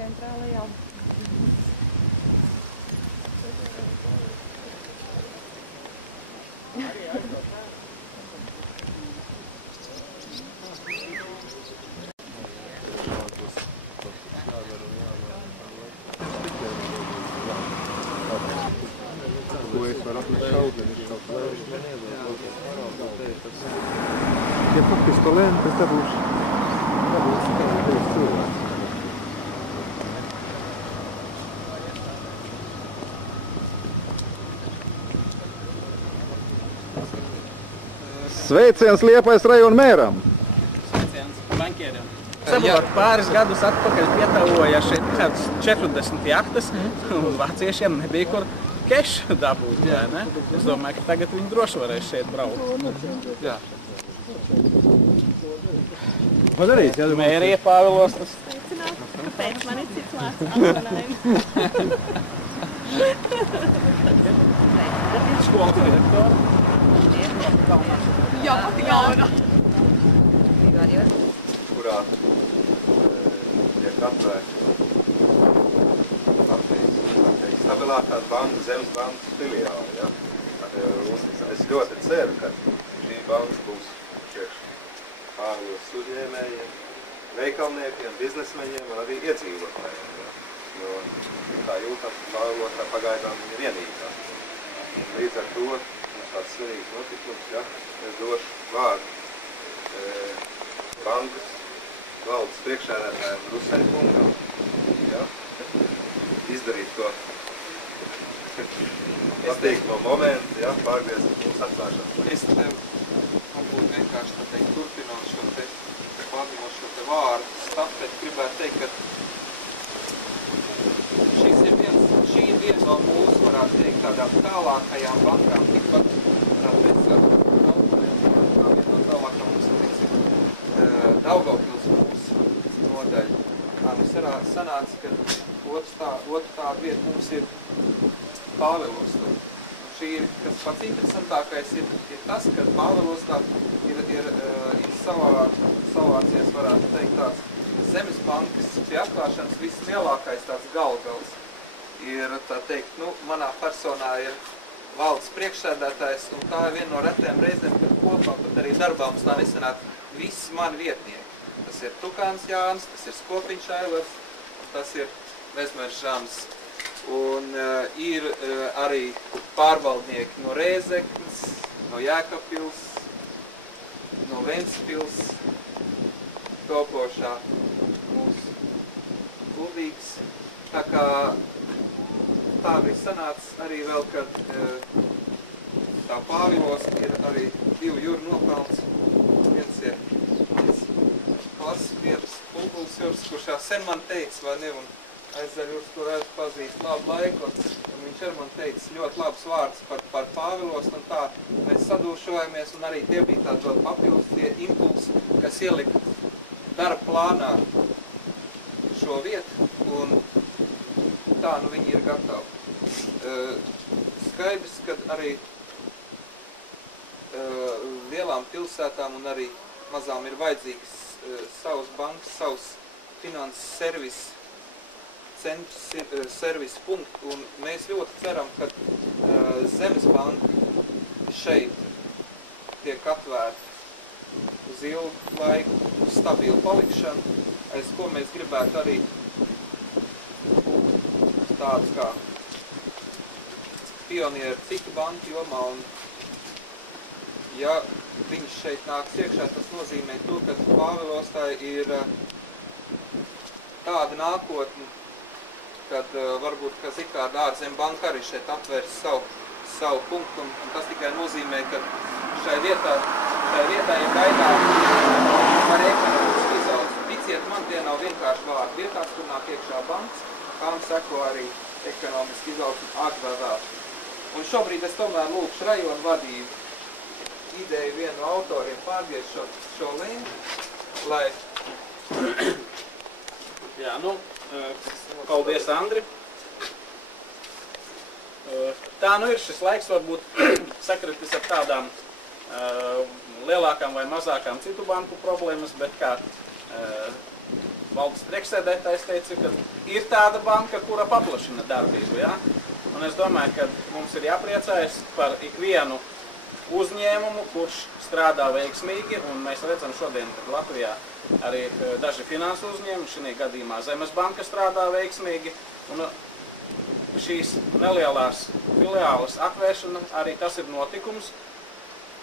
centrālajā. Ja faktiski to lēma, ka būs cilvēks. Sveiciens Liepājas rajona mēram! Sveiciens bankieriem! Savukārt pāris gadus atpakaļ pietavoja šeit kāds 40 jahtas, un vāciešiem nebija kur kešu dabūt, vai ne? Es domāju, ka tagad viņi droši varēs šeit braukt. Jā. Padarīt, jā, Mērija Pāvilostas. Kāpēc man ir cits vārds atmanājumi? Skolas direktora. Jā, pati galvenā. Kurā tiek atvērta Latvijas stabilākās bankas, zemes bankas filiāli. Ja? Es ļoti ceru, ka šī banka būs priekš Pāvilos uzņēmējiem, veikalniekiem, biznesmeņiem un arī iedzīvotājiem. Ja? Jo tā jūtam, ka Pāvilosā pagaidām ir vienīgā. Līdz ar to mums tāds svarīgs notikums, ja? Es došu vārdu bankas valdes priekšsēdētājiem Rusēkungam, ja? Izdarīt to patīkamo momentu, ja? Pārgriezt mūsu atklāšanu. Man būtu vienkārši tā teikt, turpinot šo te pārdimot šo te vārdu stafeti, gribētu teikt, ka šī ir viena no mūsu, varētu teikt, tādām tālākajām bankām, tikpat, varētu teikt, viena no tālākām mums, teiksim, Daugavpils mūsu nodaļa. Tā mums sanāca, ka otrā vieta mums ir Pāvilostā. Šī ir, kas pats interesantākais, ir tas, ka Pāvilostā ir savācies, varētu teikt, tāds zemes bankas pie atklāšanas vislielākais tāds galgals. Ir, tā teikt, manā personā ir valdes priekšsēdētājs, un tā ir viena no retiem reizēm, kad kopā, pat arī darbā mums tā nesanāk visi mani vietnieki. Tas ir Tukāns Jānis, tas ir Skopiņš Aivars, tas ir Vezmers Žans. Un ir arī pārvaldnieki no Rēzeknes, no Jēkabpils, no Ventspils, topošā mūsu Kulvīgs. Tā kā tā arī sanāca arī vēl, kad tā Pāvilos ir arī divu jūru nopelns. Viens ir klases biedrs Pulguls Jurs, kurš jau sen man teica, vai ne, un Aizzaļurs, kur es pazīstu labu laiku, un viņš ar man teica ļoti labs vārds par Pāvilos, un tā mēs sadūšojamies, un arī tie bija tādi vēl papildus tie impulsi, kas ielika darba plānā šo vietu, un tā viņi ir gatavi. Skaidrs, ka arī lielām pilsētām un arī mazām ir vajadzīgs savas bankas, savas finanses servises, centru servisu punktu, un mēs ļoti ceram, ka Zemes banka šeit tiek atvērta uz ilgu laiku, uz stabilu palikšanu, aiz ko mēs gribētu arī būt tādu kā pionieri citu banku jomā, un ja viņš šeit nāks iekšā, tas nozīmē to, ka Pāvilostā ir tāda nākotne, kad varbūt, ka Zikārda ārzem banka arī šeit atvērs savu punktu, un tas tikai nozīmē, ka šai vietā ir gaidām par ekonomisku izaugsmu. Ticiet man, tie nav vienkārši vārdi. Vietās, kur nāk iekšā bankas, kam seko arī ekonomiski izaugsmu agri vai vēl. Un šobrīd es tomēr lūkšu rajonu vadību ideju vienu no autoriem pārgriezt šo līniju, lai... Jā, paldies, Andri. Tā ir šis laiks, varbūt sakritis ar tādām lielākām vai mazākām citu banku problēmas, bet kā valdes priekšsēdētājs teica, ka ir tāda banka, kura paplašina darbību, ja? Un es domāju, ka mums ir jāpriecājas par ikvienu uzņēmumu, kurš strādā veiksmīgi, un mēs redzam šodien, ka Latvijā arī daži finansu uzņēmumi, šī gadījumā Zemes banka strādā veiksmīgi, un šīs nelielās filiāles atvēršana, arī tas ir notikums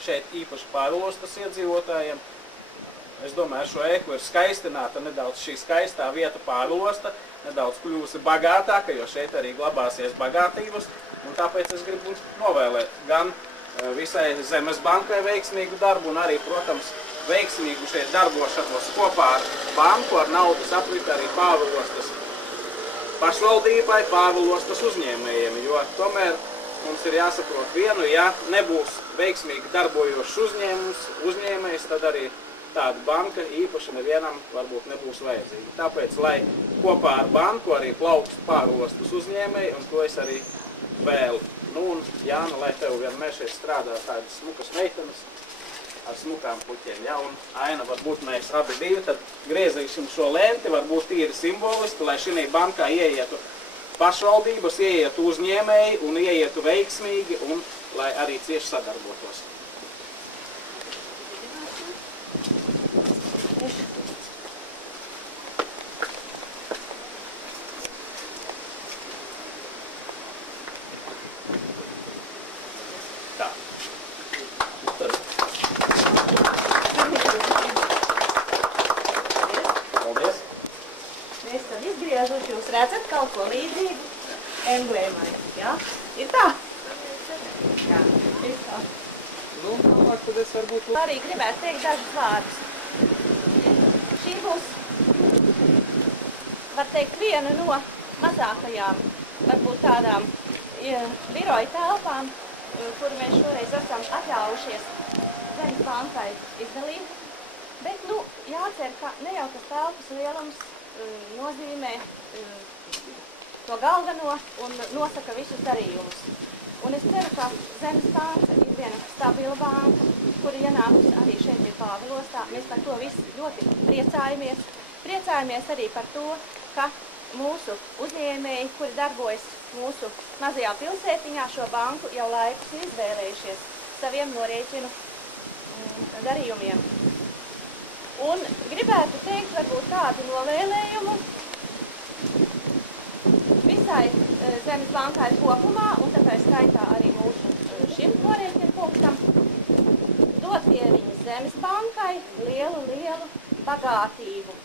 šeit īpaši Pāvilostas iedzīvotājiem. Es domāju, ar šo ēku ir skaistināta nedaudz šī skaistā vieta Pāvilosta, nedaudz kļūsi bagātāka, jo šeit arī glabāsies bagātības, un tāpēc es gribu novēlēt gan visai Zemes bankai veiksmīgu darbu, un arī, protams, veiksmīgu šeit darbošanos kopā ar banku, ar naudas apriti arī Pāvilostas pašvaldībai, Pāvilostas uzņēmējiem, jo tomēr mums ir jāsaprot vienu, ja nebūs veiksmīgi darbojošs uzņēmējs, tad arī tāda banka īpaši nevienam varbūt nebūs vajadzīga. Tāpēc, lai kopā ar banku arī plaukst Pāvilostas uzņēmēji, un to es arī vēlu. Nu, un Jāna, lai tev vienmēr šeit strādā tādas smukas meitenes ar smukām puķiem, ja, un Aina, varbūt mēs abi divi, tad griezīsim šo lenti, varbūt tīri simboliski, lai šī bankā ieietu pašvaldības, ieietu uzņēmēji un ieietu veiksmīgi, un lai arī cieši sadarbotos. Jūs redzat kaut ko līdzīgu emblēmai, jā? Ir tā? Jā, ir tā. Nu, domāk, tad es varbūt... Arī gribētu teikt dažus vārdus. Šī būs, var teikt, viena no mazākajām, varbūt tādām biroja telpām, kuru mēs šoreiz esam atļaujušies Zemes bankai izdalīt. Bet, nu, jācer, ka ne jau tas telpas lielums nozīmē to galveno un nosaka visus darījumus. Un es ceru, ka Zemes banka ir viena stabila banka, kura ienākusi arī šeit pie Pāvilostā. Mēs par to visi ļoti priecājamies. Priecājamies arī par to, ka mūsu uzņēmēji, kuri darbojas mūsu mazajā pilsētiņā, šo banku jau laikus ir izvēlējušies saviem norēķinu darījumiem. Un gribētu teikt varbūt tādu novēlējumu visai Zemes bankai kopumā, un tāpēc skaitā arī mūsu šim norēķinu punktam, dot ieviņas Zemes bankai lielu bagātību.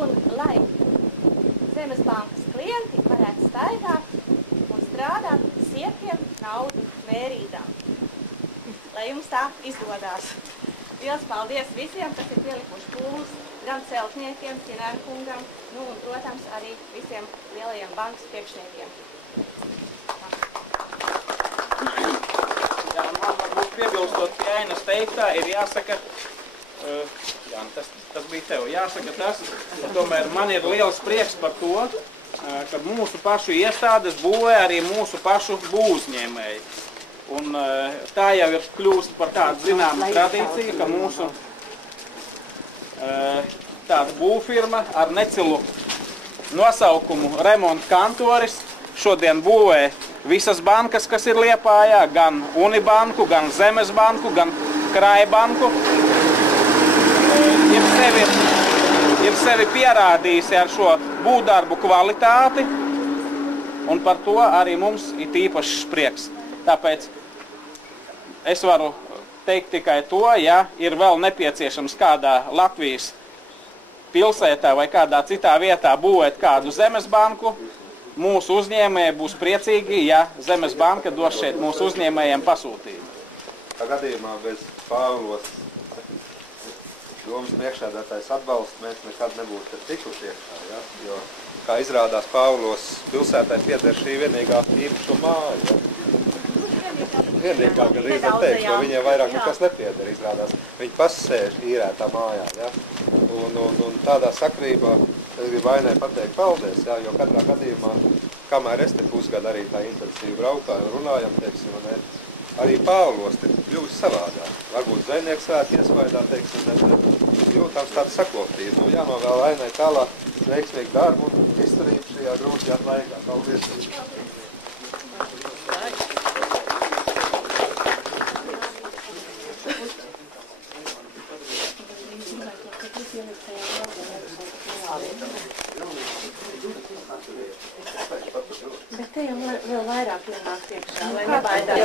Un lai Zemes bankas klienti varētu staigāt un strādāt siekiem naudu mērīdām. Lai jums tā izdodās. Liels paldies visiem, kas ir pielikuši pūles, gan celtniekiem, Ķinērkungam, nu un, protams, arī visiem lielajiem bankas priekšniekiem. Jā, man varbūt piebilstot pie Ainas teiktā, ir jāsaka, jā, tas bija tev, jāsaka tas, ka tomēr man ir liels prieks par to, ka mūsu pašu iestādes būvē arī mūsu pašu būvuzņēmēji. Un tā jau ir kļūst par tādu zināmu tradīciju, ka mūsu tāda būvfirma ar necilu nosaukumu Remonta kantoris šodien būvē visas bankas, kas ir Liepājā, gan Unibanku, gan Zemes banku, gan Krājbanku. Ir sevi pierādījusi ar šo būvdarbu kvalitāti, un par to arī mums ir īpašs prieks. Tāpēc es varu teikt tikai to, ja ir vēl nepieciešams kādā Latvijas pilsētā vai kādā citā vietā būvēt kādu Zemes banku, mūsu uzņēmēji būs priecīgi, ja Zemes banka dos šeit mūsu uzņēmējiem pasūtījumu. Tā gadījumā bez Pāvilostas domas priekšsēdētājs atbalsts mēs nekad nebūtu tikuši iekšā, ja? Jo, kā izrādās, Pāvilostas pilsētai pieder šī vienīgā īpašo māja. Ja? Vienīgā, kad drīz var teikt, jo viņiem vairāk nekas nepieder, izrādās. Viņi pasēž īrētā mājā, ja? Un tādā sakrībā es gribu Ainai pateikt paldies, ja? Jo katrā gadījumā, kamēr es te pusgadu arī tā intensīvi braukāju un runājam, teiksim, arī Pāvilosti kļūst savādāk. Varbūt zvejnieks svētki iespaidā, teiksim, bet jūtams tāda sakloptība. Nu, jānovēl Ainai tālāk veiksmīgu darbu un izturību šajā grūtajā laikā. Paldies! Bet te jau vēl vairāk ienāks iekšā, lai nebaidās.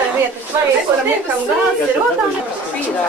Tā vieta, vai kuram nekam gāzi ir otā, nekas pīrā.